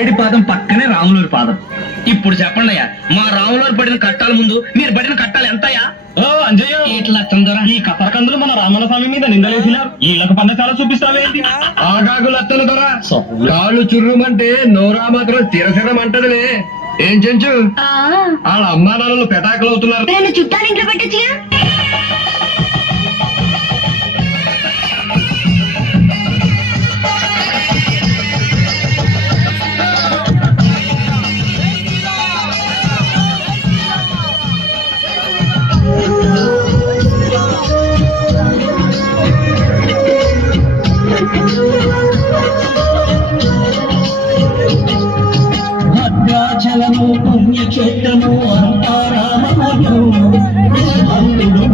AD పాదం పక్కనే రాములూరి పాదం. ఇప్పుడు చెప్పండి అయ్యా మా రాములూరు పడిన కట్టాల ముందు మీరు పడిన కట్టాలు ఎంతయ్యా? ఓ అంజయ్య. ఇట్లా తొందర ఈ కపరకందులు మన రామల స్వామి మీద నిందలేసినారు. వీళ్ళకు పన్నచాల చూపిస్తావేంటి ఆగాగులు అత్తలు దొర. కాళ్ళు చుర్రుమంటే నోరా మాత్రం తిరసిరం అంటదిలే. ఏం చెంచు? ఆ, వాళ్ళ అమ్మా నాన్నలు పెటాకులు అవుతున్నారు నేను చుట్టాలు ఇంట్లో పెట్టచ్చుగా?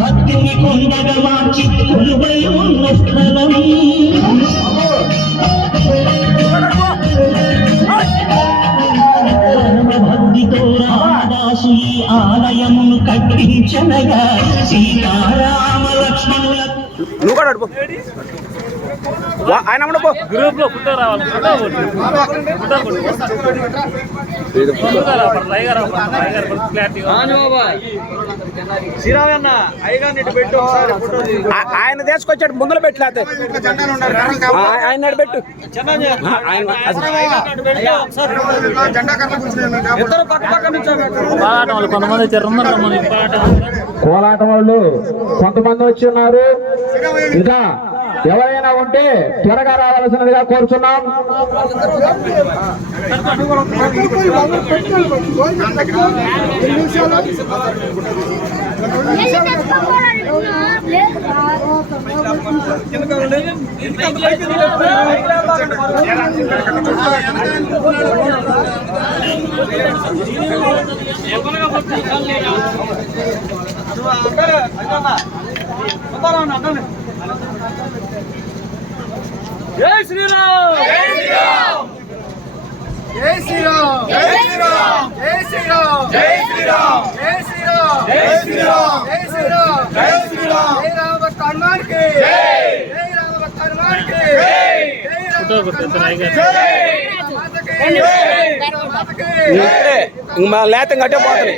భక్తిని కొండగా మార్చి కొలువై ఉన్న స్థలం భక్తితో ఆలయమును కట్టించనగా సీతారామ లక్ష్మణుల నువ్వు కూడా అడుపు ఆయన ఉండపో గ్రూప్లో ఫోటో రావాలి ఫోటో కొట్టు. ఫోటో ఆయన తీసుకొచ్చాడు ముందులో పెట్టలేదు ఆయన పెట్టు. కోలాటం వాళ్ళు కొంతమంది వచ్చి ఉన్నారు. ఇంకా ఎవరైనా ఉంటే త్వరగా రావాల్సినదిగా కోరుచున్నాం. ఎవరు రావాల్సినదిగా కోరుచున్నాం జై శ్రీరామ్ కొట్టు టైగర్ ఇంతే. ఇంక మా లేత గట్టే పోతుంది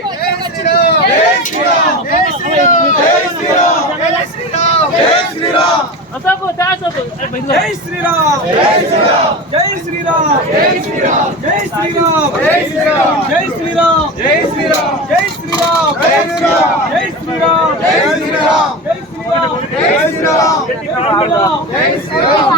అసలు దాసపు జై శ్రీరామ్ జై శ్రీరామ్ జై శ్రీరామ్ జై శ్రీరామ్ జై శ్రీరామ్ జై శ్రీరామ్ జై శ్రీరామ్ జై శ్రీరామ్ జై శ్రీరామ్ జై శ్రీరామ్ జై శ్రీరామ్ జై శ్రీరామ్ జై శ్రీరామ్ జై శ్రీరామ్ జై శ్రీరామ్ జై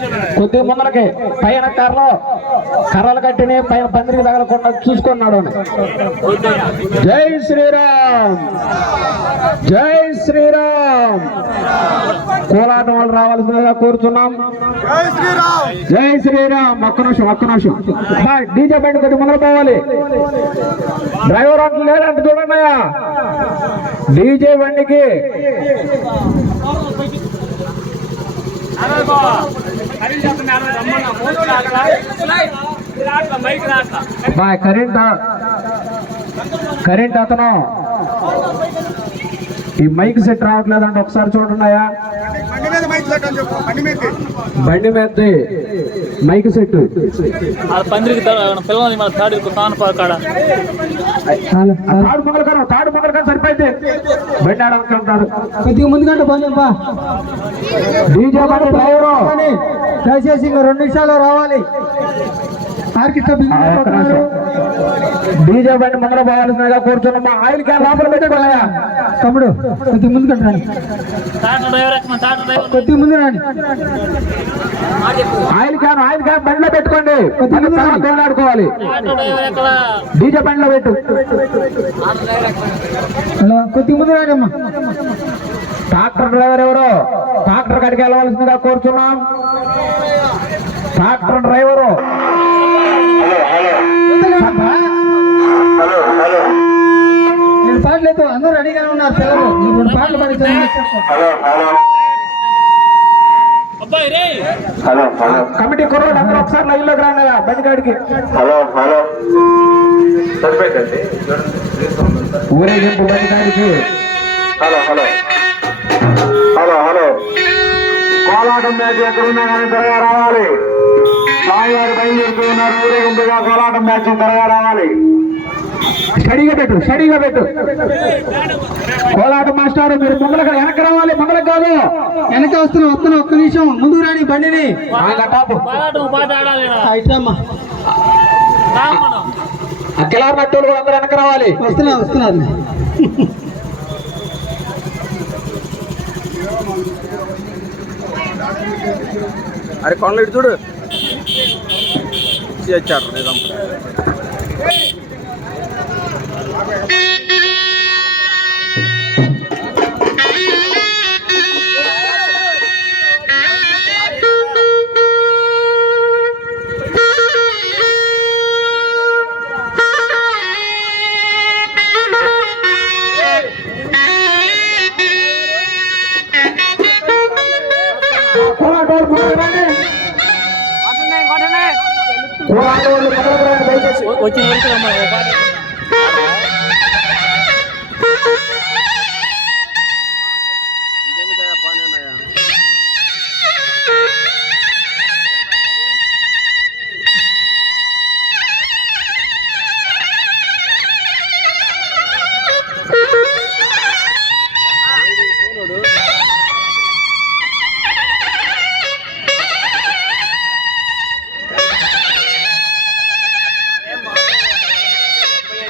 కొద్దిగా కొద్ది ముందరకి పైన కర్రలు. కర్రలు కట్టిని పైన పందిరికి తగలకుండా చూసుకున్నాడు అని. జై శ్రీరామ్. జై శ్రీరామ్. కోలాటం వాళ్ళు రావాల్సిందిగా కోరుతున్నాం. జై శ్రీరామ్. ఒక్క నిమిషం ఒక్క నిమిషం. డీజే బండి కొద్ది ముందర పోవాలి. డ్రైవర్ అంటే లేదంటే చూడండి డీజే బండికి. బాయ్ కరెంట్ కరెంట్ అతను. ఈ మైక్ సెట్ రావట్లేదంటే ఒకసారి చూడండియా బండి మీద మైక్ సెట్. పందిరికి పిల్లలు మన తాడు తాను కాడ. తాడు మొదలుకరా తాడు మొదలుకరా సరిపోయింది. బండి ఆడాలనుకుంటారు కొద్దిగా ముందుకంటే పని డీజే బండి డ్రైవరు. దయచేసి ఇంకా రెండు నిమిషాలు రావాలి. డీజే బండి ముందర పోవాల్సిందిగా కూర్చున్నామా ఆయిల్ క్యాన్ లోపల పెట్టుకోవాలయా తమ్ముడు కొద్ది ముందు కట్టరాని కొద్ది ముందు రాని. ఆయిల్ క్యాన్ ఆయిల్ క్యాన్ బండిలో పెట్టుకోండి. కొద్ది ముందు తోలాడుకోవాలి డీజే బండిలో పెట్టు. కొద్ది ముందు రాని అమ్మా. ట్రాక్టర్ డ్రైవర్ ఎవరు ట్రాక్టర్ కడికి వెళ్ళవలసిందిగా కోరుచున్నాం. Tractor driver. నేను పాటలేదు అందరూ రెడీగానే ఉన్నారు పిల్లలు. రెండు పాటలు పాడి అబ్బాయి రే. కమిటీ కుర్రోడు అందరూ ఒకసారి లైన్లోకి రాండి బండి కాడికి. Hello hello. ఊరేగింపు బండికానికి హలో హలో హలో. కోలాటం మ్యాచ్ ఎక్కడ ఉన్నా కానీ త్వరగా రావాలి. స్వామివారు బయలుదేరుతూ ఉన్నారు ఊరేగింపుగా కోలాటం మ్యాచ్ త్వరగా రావాలి. స్టడీగా పెట్టు స్టడీగా పెట్టు. కోలాట మాస్టర్ మీరు మొదలకు వెనక్కి రావాలి మొదలకు కాదు. వెనక వస్తున్నా వస్తున్నా ఒక్క నిమిషం. ముందుకు రాని బండిని. నట్టులు కూడా అందరూ వెనక్కి రావాలి. వస్తున్నా వస్తున్నారు అరే కొండలు ఇటు చూడు వచ్చాడు నిజం కోలాట వాళ్ళు మొదలు రండి. కోలాట వాళ్ళు మొదలు రండి దయచేసి వచ్చి